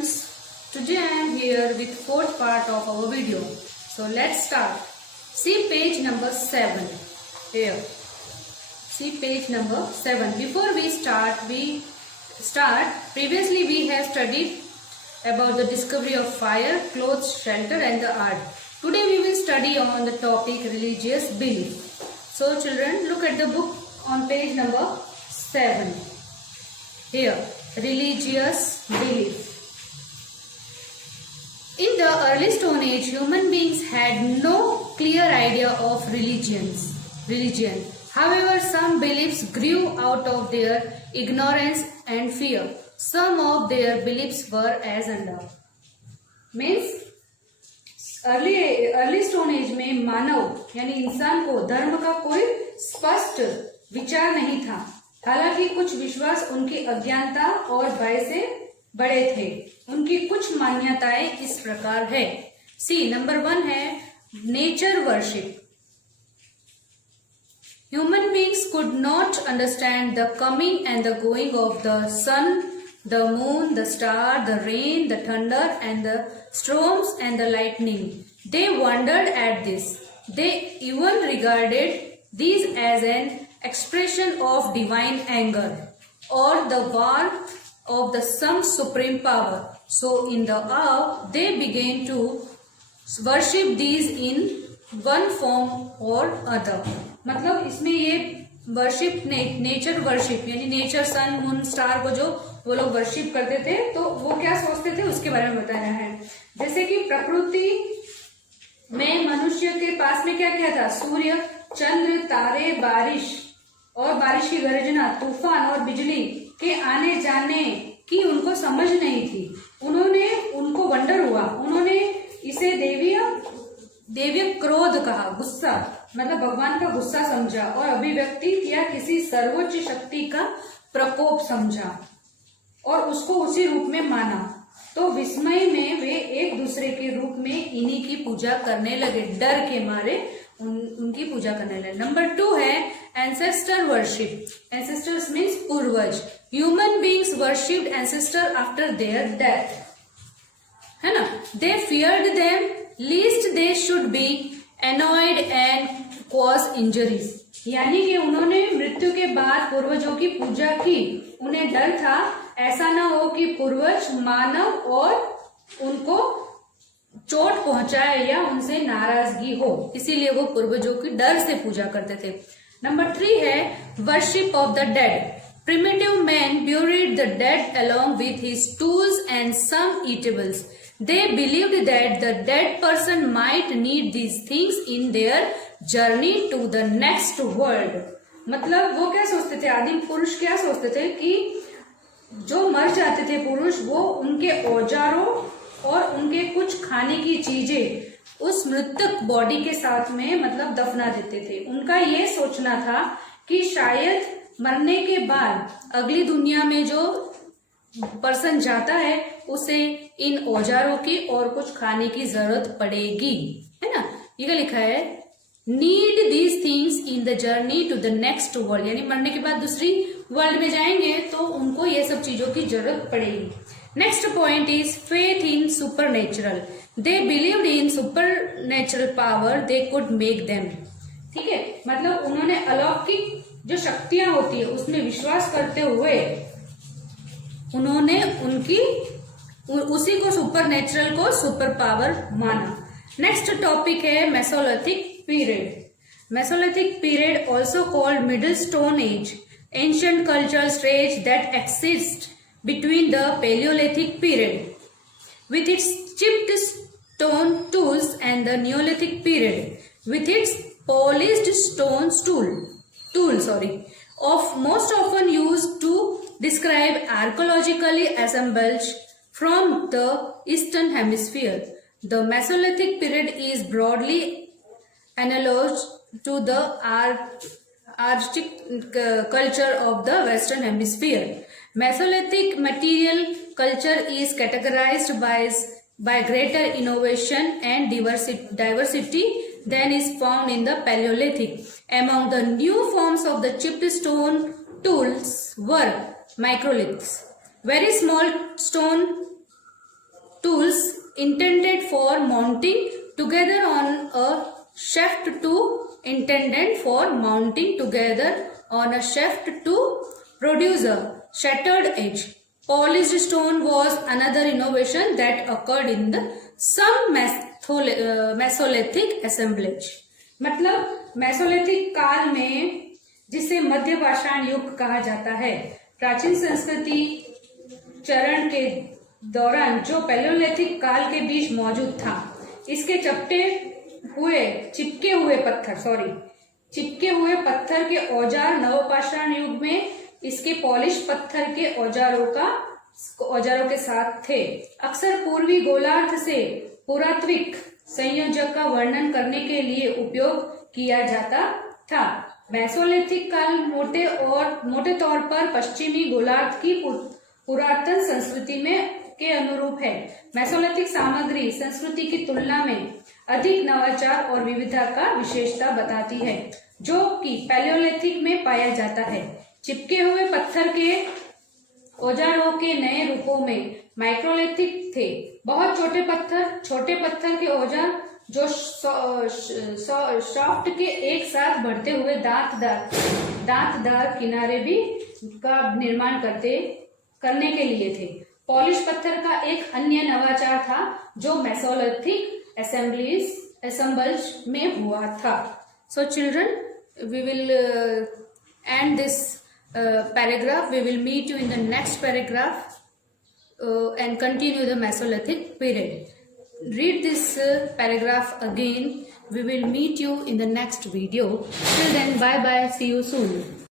students, today I am here with fourth part of our video. So let's start. See page number 7 here. See page number 7. Before we start, previously we have studied about the discovery of fire, clothes, shelter and the art. Today we will study on the topic religious belief. So children, look at the book on page number 7. Here, religious belief. In the early Stone Age, human beings had no clear idea of religion. However, some beliefs grew out of their ignorance and fear. Some of their beliefs were as under. Means early stone age में मानव यानी इंसान को धर्म का कोई स्पष्ट विचार नहीं था। हालांकि कुछ विश्वास उनकी अज्ञानता और भय से बड़े थे। उनकी कुछ मान्यताएं इस प्रकार है। सी नंबर 1 है nature worship. Human beings could not understand the coming and the going of the sun, the moon, the star, the rain, the thunder and the storms and the lightning. They wondered at this. They even regarded these as an expression of divine anger or the warmth of the some supreme power. So in the awe, they began to worship these in one form or other. मतलब इसमें ये worship nature worship यानी nature sun moon star को जो वो लोग worship करते थे तो वो क्या सोचते थे उसके बारे में बताया है। जैसे कि प्रकृति में मनुष्य के पास में क्या क्या था, सूर्य, चंद्र, तारे, बारिश और बारिश की गर्जना, तूफान और बिजली के आने जाने की उनको समझ नहीं थी। उनको वंडर हुआ। उन्होंने इसे देवीय क्रोध कहा, गुस्सा मतलब भगवान का गुस्सा समझा और अभिव्यक्ति या किसी सर्वोच्च शक्ति का प्रकोप समझा और उसको उसी रूप में माना। तो विस्मय में वे एक दूसरे के रूप में इन्हीं की पूजा करने लगे। डर के मारे उनकी पूजा करने लगे। नंबर 2 है एंसेस्टर वर्शिप। एंसेस्टर्स मीन्स पूर्वज। Human beings worshipped ancestor after their death, है ना। They feared them lest they should be annoyed and cause injuries. यानी कि उन्होंने मृत्यु के बाद पूर्वजों की पूजा की। उन्हें डर था ऐसा ना हो कि पूर्वज मानव और उनको चोट पहुंचाए या उनसे नाराजगी हो, इसीलिए वो पूर्वजों की डर से पूजा करते थे। नंबर 3 है worship of the dead. Primitive man buried the dead along with his tools and some eatables. They believed that the dead person might need these things in their journey to the next world. मतलब वो क्या सोचते थे, आदिम पुरुष क्या सोचते थे कि जो मर जाते थे पुरुष वो उनके औजारों और उनके कुछ खाने की चीजें उस मृतक बॉडी के साथ में मतलब दफना देते थे। उनका ये सोचना था कि शायद मरने के बाद अगली दुनिया में जो पर्सन जाता है उसे इन औजारों की और कुछ खाने की जरूरत पड़ेगी, है ना। ये लिखा है need these things in the journey to the next world, यानी मरने के बाद दूसरी वर्ल्ड में जाएंगे तो उनको ये सब चीजों की जरूरत पड़ेगी। Next point is faith in super natural. They believed in super natural power they could make them. ठीक है, मतलब उन्होंने अलौकिक जो शक्तियां होती है उसमें विश्वास करते हुए उन्होंने उसी को सुपर नेचुरल को सुपर पावर माना। नेक्स्ट टॉपिक है Mesolithic period. Mesolithic period also called middle stone age, ancient cultural stage that exist between the Paleolithic period with its chipped stone tools and the Neolithic period with its polished stone tools most often used to describe archaeologically assembled from the eastern hemisphere. The Mesolithic period is broadly analogous to the Archaic culture of the western hemisphere. Mesolithic material culture is categorized by greater innovation and diversity than is found in the Paleolithic. Among the new forms of the chipped stone tools were microliths, very small stone tools intended for mounting together on a shaft to produce a shattered edge. Polished stone was another innovation that occurred in some Mesolithic assemblage. मतलब Mesolithic काल में, जिसे मध्य पाषाण युग कहा जाता है, प्राचीन संस्कृति चरण के दौरान जो पैलियोलिथिक काल के बीच मौजूद था, इसके चिपके हुए पत्थर के औजार नवपाषाण युग में इसके पॉलिश पत्थर के औजारों के साथ थे। अक्सर पूर्वी गोलार्ध से पुरातात्विक संयोजक का वर्णन करने के लिए उपयोग किया जाता था। मेसोलिथिक काल मोटे तौर पर पश्चिमी गोलार्ध की पुरातन संस्कृति के अनुरूप है। मेसोलिथिक सामग्री संस्कृति की तुलना में अधिक नवाचार और विविधता का विशेषता बताती है, जो कि पैलियोलिथिक में पाया जाता है। चिपके हुए पत्थर के औजारों के नए रूपों में माइक्रोलिथिक थे। बहुत छोटे पत्थर के औजार जो शाफ्ट के एक साथ बढ़ते हुए दांतदार किनारे भी का निर्माण करने के लिए थे। पॉलिश पत्थर का एक अन्य नवाचार था जो मेसोलिथिक assemblage में हुआ था। So children, we will end this paragraph. We will meet you in the next paragraph and continue the Mesolithic period. Read this paragraph again. We will meet you in the next video. Till then, bye bye. See you soon.